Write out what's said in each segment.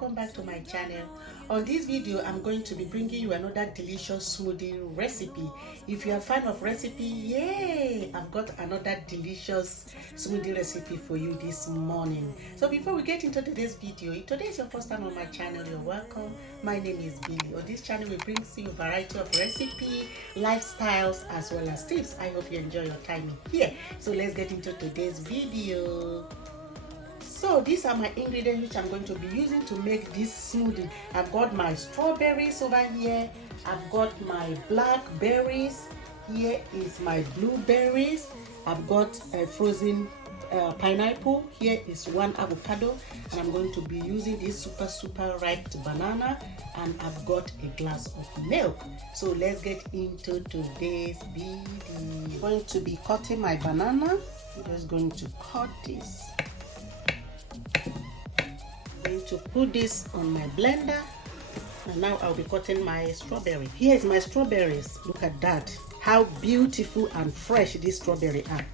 welcome back to my channel. On this video I'm going to be bringing you another delicious smoothie recipe. If you are a fan of recipe, yay, I've got another delicious smoothie recipe for you this morning. So before we get into today's video, if today is your first time on my channel, you're welcome. My name is Billy. On this channel we bring you a variety of recipe, lifestyles, as well as tips. I hope you enjoy your time here. So let's get into today's video. So these are my ingredients which I'm going to be using to make this smoothie. I've got my strawberries over here. I've got my blackberries. Here is my blueberries. I've got a frozen pineapple. Here is one avocado, and I'm going to be using this super ripe banana, and I've got a glass of milk. So let's get into today's video. I'm going to be cutting my banana. I'm just going to cut this. I'm going to put this on my blender, and now I'll be cutting my strawberry. Here's my strawberries. Look at that, how beautiful and fresh these strawberries are.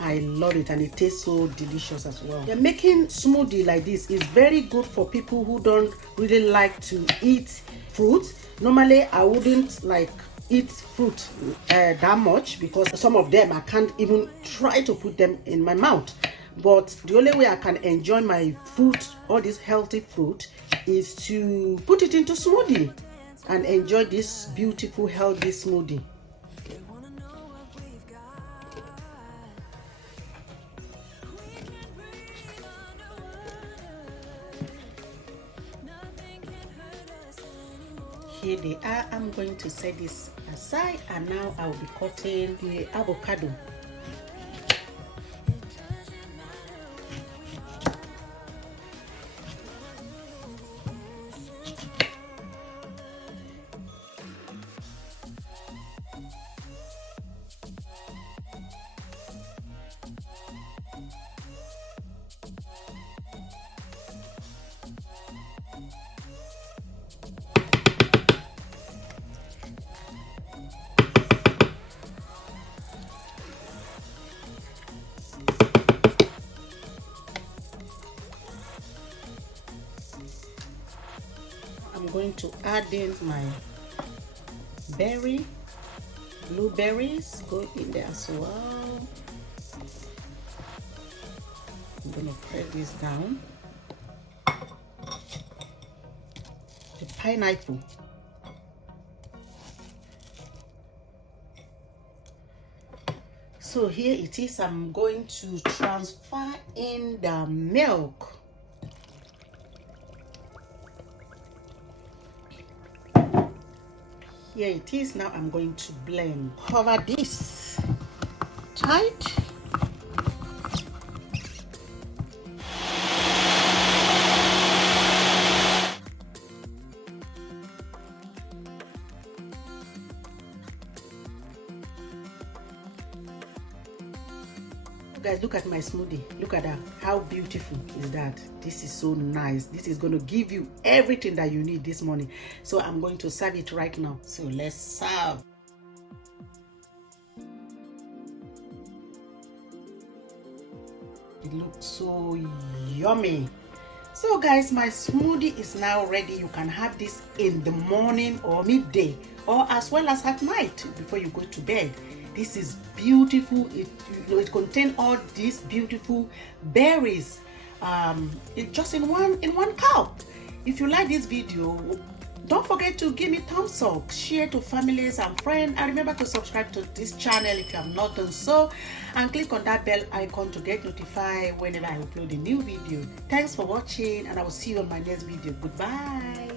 I love it, and it tastes so delicious as well. The making smoothie like this is very good for people who don't really like to eat fruit. Normally I wouldn't like eat fruit that much, because some of them I can't even try to put them in my mouth. But the only way I can enjoy my fruit, all this healthy fruit, is to put it into smoothie and enjoy this beautiful healthy smoothie. Here they are. I'm going to set this aside, and now I'll be cutting the avocado. I'm going to add in my blueberries, go in there as well. I'm going to press this down. The pineapple. So here it is. I'm going to transfer in the milk. Here it is. Now I'm going to blend. Cover this tight. Guys, look at my smoothie. Look at that. How beautiful is that? This is so nice. This is going to give you everything that you need this morning. So I'm going to serve it right now. So let's serve. It looks so yummy. So guys, my smoothie is now ready. You can have this in the morning or midday, or as well as at night before you go to bed. This is beautiful. It contains all these beautiful berries. It just in one cup. If you like this video, don't forget to give me thumbs up, share to families and friends, and remember to subscribe to this channel if you have not done so, and click on that bell icon to get notified whenever I upload a new video. Thanks for watching, and I will see you on my next video. Goodbye.